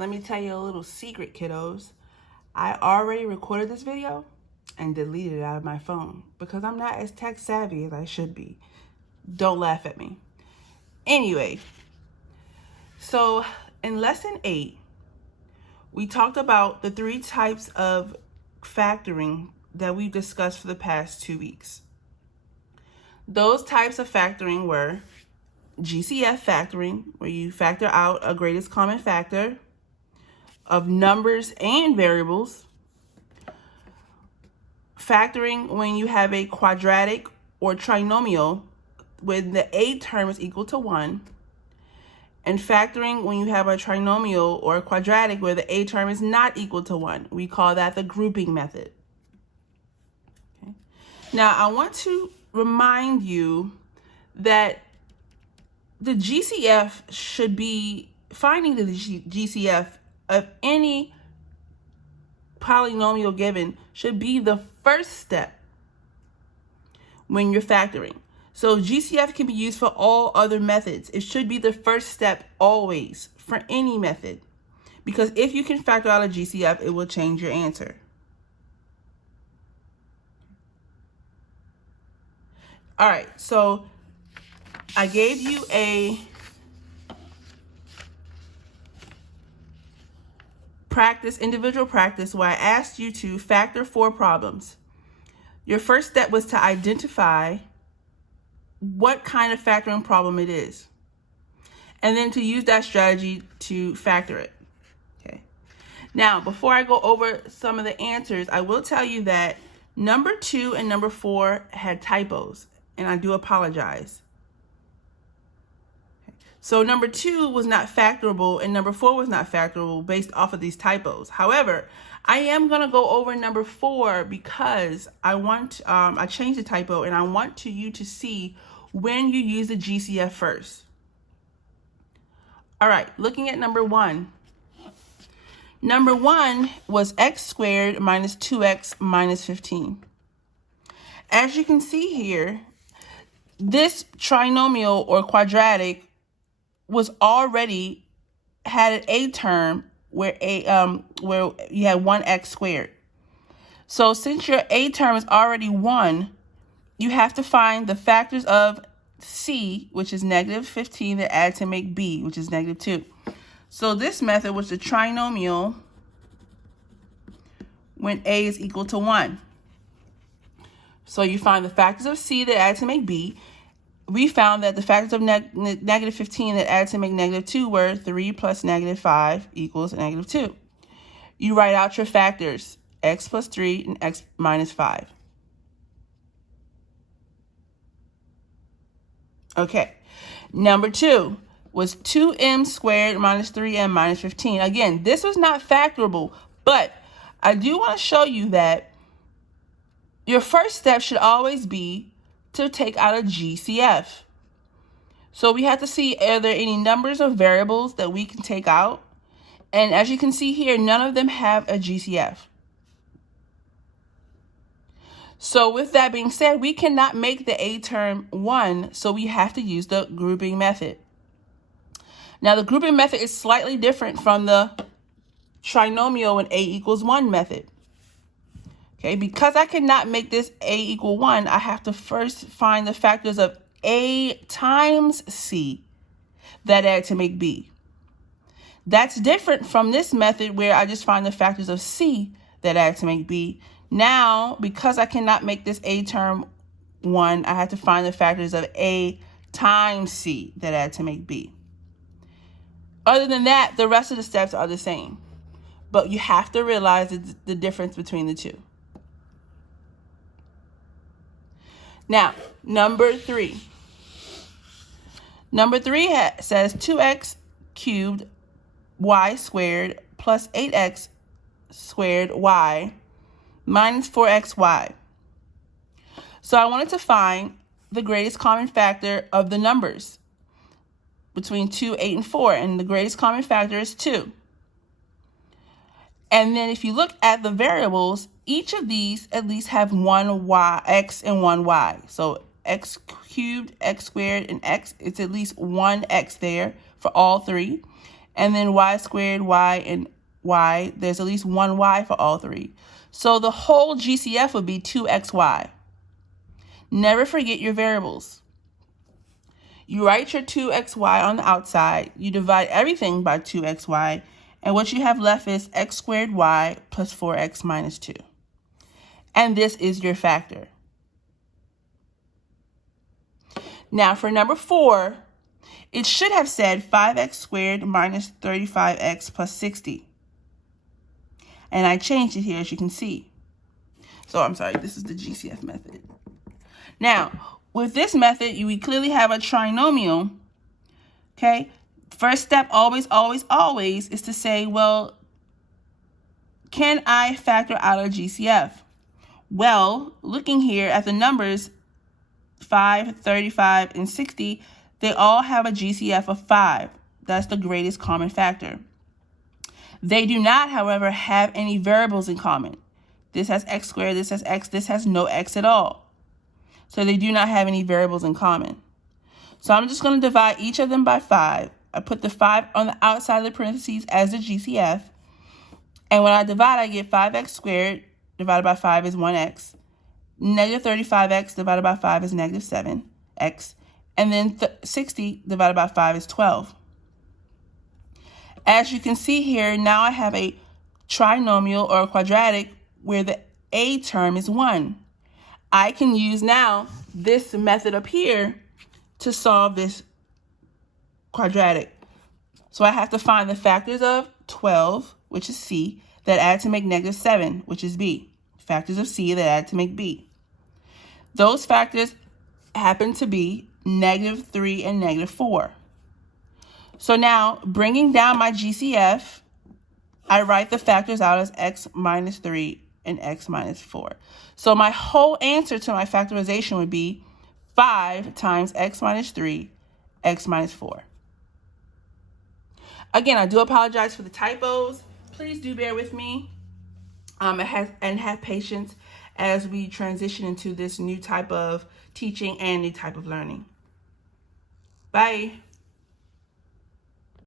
let me tell you a little secret, kiddos. I already recorded this video and deleted it out of my phone because I'm not as tech savvy as I should be. Don't laugh at me. Anyway, so in lesson 8, we talked about the 3 types of factoring that we've discussed for the past 2 weeks. Those types of factoring were GCF factoring, where you factor out a greatest common factor of numbers and variables. Factoring when you have a quadratic or trinomial when the a term is equal to 1. And factoring when you have a trinomial or a quadratic where the a term is not equal to 1. We call that the grouping method. Okay. Now, I want to remind you that the GCF should be, finding the GCF of any polynomial given should be the first step when you're factoring. So GCF can be used for all other methods. It should be the first step always for any method, because if you can factor out a GCF, it will change your answer. All right, so I gave you a individual practice where I asked you to factor 4 problems. Your first step was to identify what kind of factoring problem it is, and then to use that strategy to factor it. Okay. Now, before I go over some of the answers, I will tell you that number 2 and number 4 had typos, and I do apologize. So number 2 was not factorable and number 4 was not factorable based off of these typos. However, I am going to go over number 4 because I changed the typo and I want you to see when you use the GCF first. All right, looking at number 1. Number 1 was x squared minus 2x minus 15. As you can see here, this trinomial or quadratic was already had an a term where you had 1x squared. So since your a term is already 1, you have to find the factors of c, which is negative 15, that add to make b, which is negative 2. So this method was the trinomial when a is equal to 1. So you find the factors of c that add to make b. We found that the factors of negative 15 that add to make negative 2 were 3 plus negative 5 equals negative 2. You write out your factors, x plus 3 and x minus 5. Okay, number 2 was 2m squared minus 3m minus 15. Again, this was not factorable, but I do want to show you that your first step should always be to take out a GCF. So we have to see, are there any numbers or variables that we can take out? And as you can see here, none of them have a GCF. So with that being said, we cannot make the a term 1, so we have to use the grouping method. Now the grouping method is slightly different from the trinomial when a equals 1 method. Okay, because I cannot make this a equal 1, I have to first find the factors of a times c that add to make b. That's different from this method where I just find the factors of c that add to make b. Now, because I cannot make this a term 1, I have to find the factors of a times c that add to make b. Other than that, the rest of the steps are the same. But you have to realize the difference between the two. Now, number 3. Number 3 says 2x cubed y squared plus 8x squared y minus 4xy. So I wanted to find the greatest common factor of the numbers between 2, 8, and 4, and the greatest common factor is 2. And then if you look at the variables, each of these at least have one x and one y. So x cubed, x squared, and x, it's at least one x there for all 3. and then y squared, y, and y. There's at least one y for all three. So the whole GCF would be 2xy. Never forget your variables. You write your 2xy on the outside, you divide everything by 2xy, and what you have left is x squared y plus 4x minus 2. And this is your factor. Now for number 4, it should have said 5x squared minus 35x plus 60. And I changed it here, as you can see. So I'm sorry, this is the GCF method. Now, with this method, we clearly have a trinomial, okay? First step, always, always, always, is to say, well, can I factor out a GCF? Well, looking here at the numbers, 5, 35, and 60, they all have a GCF of 5. That's the greatest common factor. They do not, however, have any variables in common. This has x squared, this has x, this has no x at all. So they do not have any variables in common. So I'm just going to divide each of them by 5. I put the 5 on the outside of the parentheses as the GCF. And when I divide, I get 5x squared divided by 5 is 1x. Negative 35x divided by 5 is negative 7x. And then 60 divided by 5 is 12. As you can see here, now I have a trinomial or a quadratic where the a term is 1. I can use now this method up here to solve this quadratic. So I have to find the factors of 12, which is C, that add to make negative 7, which is B. Factors of C that add to make B. Those factors happen to be negative 3 and negative 4. So now, bringing down my GCF, I write the factors out as x minus 3 and x minus 4. So my whole answer to my factorization would be 5 times x minus 3, x minus 4. Again, I do apologize for the typos. Please do bear with me and have patience as we transition into this new type of teaching and new type of learning. Bye.